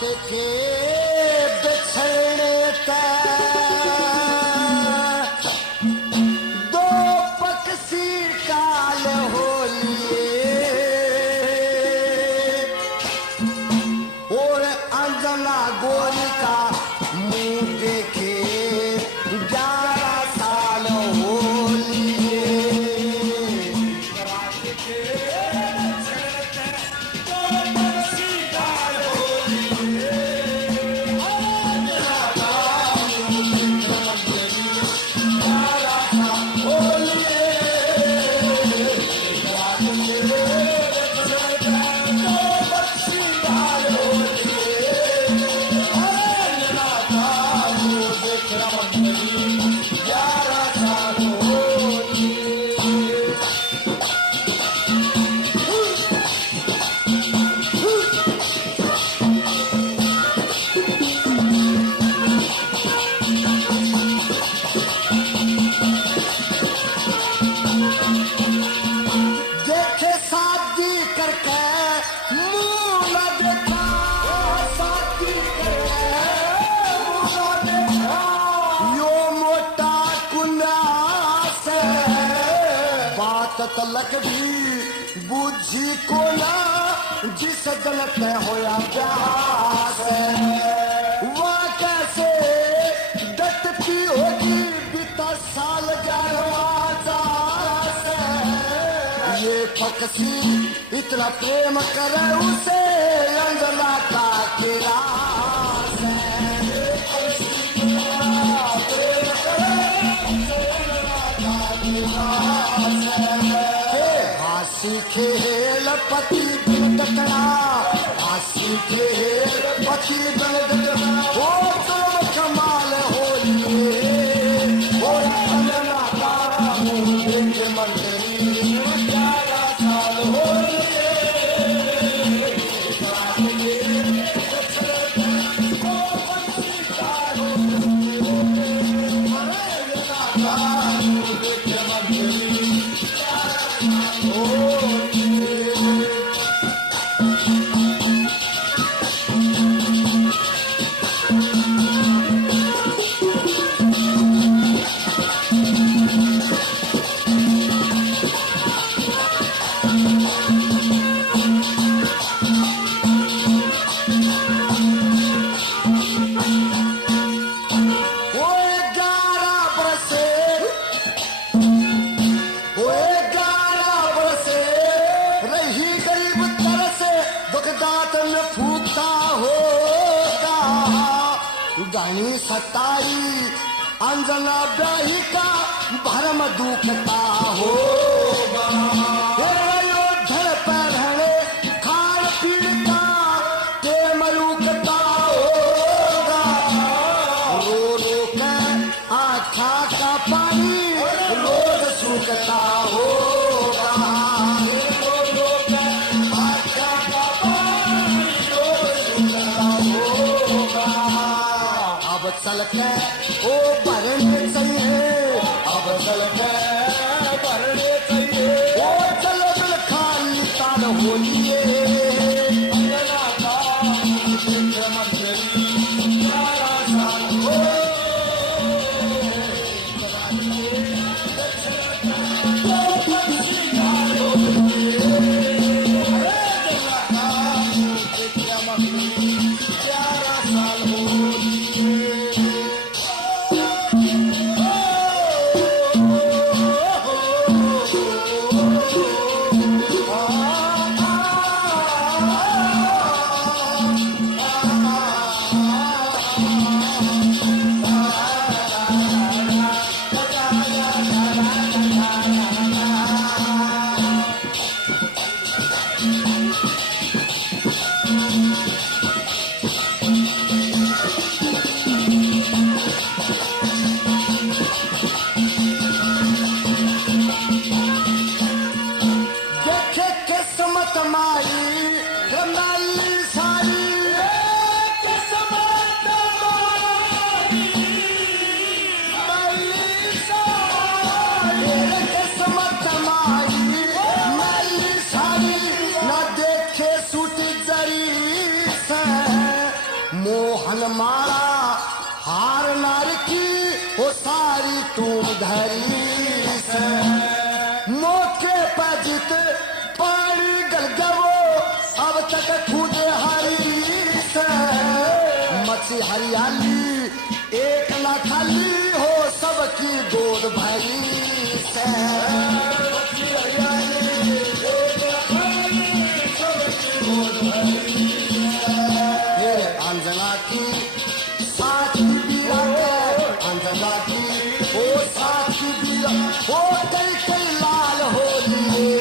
के बिछड़ने का दो पक्षी काल हो लिए और अंजना गोरी का मुंह देखे 11 साल हो लिए तलक भी बुझी को ना जिस गलत होया प्यास वह कैसे डटती होगी बीता साल 11 ये पक्षी इतना प्रेम करे उसे अंजना का किरास खेल पति बिन टकरा हासी खेल पति बिन टकरा वो तुम कमाल हो लिए वो अंजना तारा मुझे मंदिरी 11 साल हो सताई अंजना ब्याही का भरम दुखता होगा धर पहने खान पीन का प्रेम रुकता होगा रो रो कर आँखा का पानी रोज सूखता होगा रो रो कर आँखा का पानी रोज सूखता होगा अब चल के ओ भरने चाहिए अब चल के भरने चाहिए ओ चलो दिल खाली ताल होलिए अंजना का मंदिरी 11 साल हो जित पानी गल गवो अब तक खुद हारी से मची हरियाली एक ना खाली हो सबकी गोद भरी से मची हरियाली एक ना खाली सबकी गोद भरी से अंजना की साथ बीरा के अंजना की ओ साथ बीरा ओ कई कई लाल होली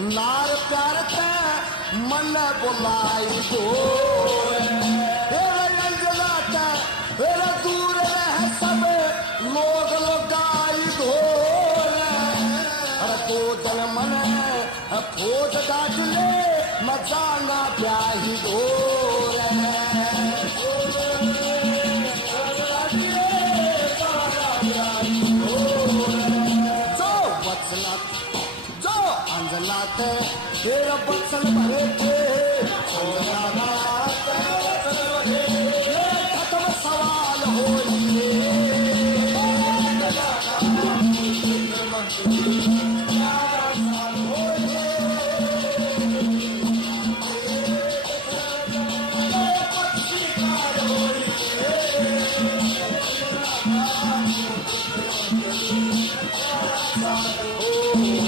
नार प्यार ते मन बुलाई दो अंजना ते दूर रह सब लोग लगाई दो तो दल मन खोज डाट ले मजा ना प्याही दो जो वचला अंजलाते तेरा बक्सन भरे थे अंजलाते खत्म सवाल होली Oh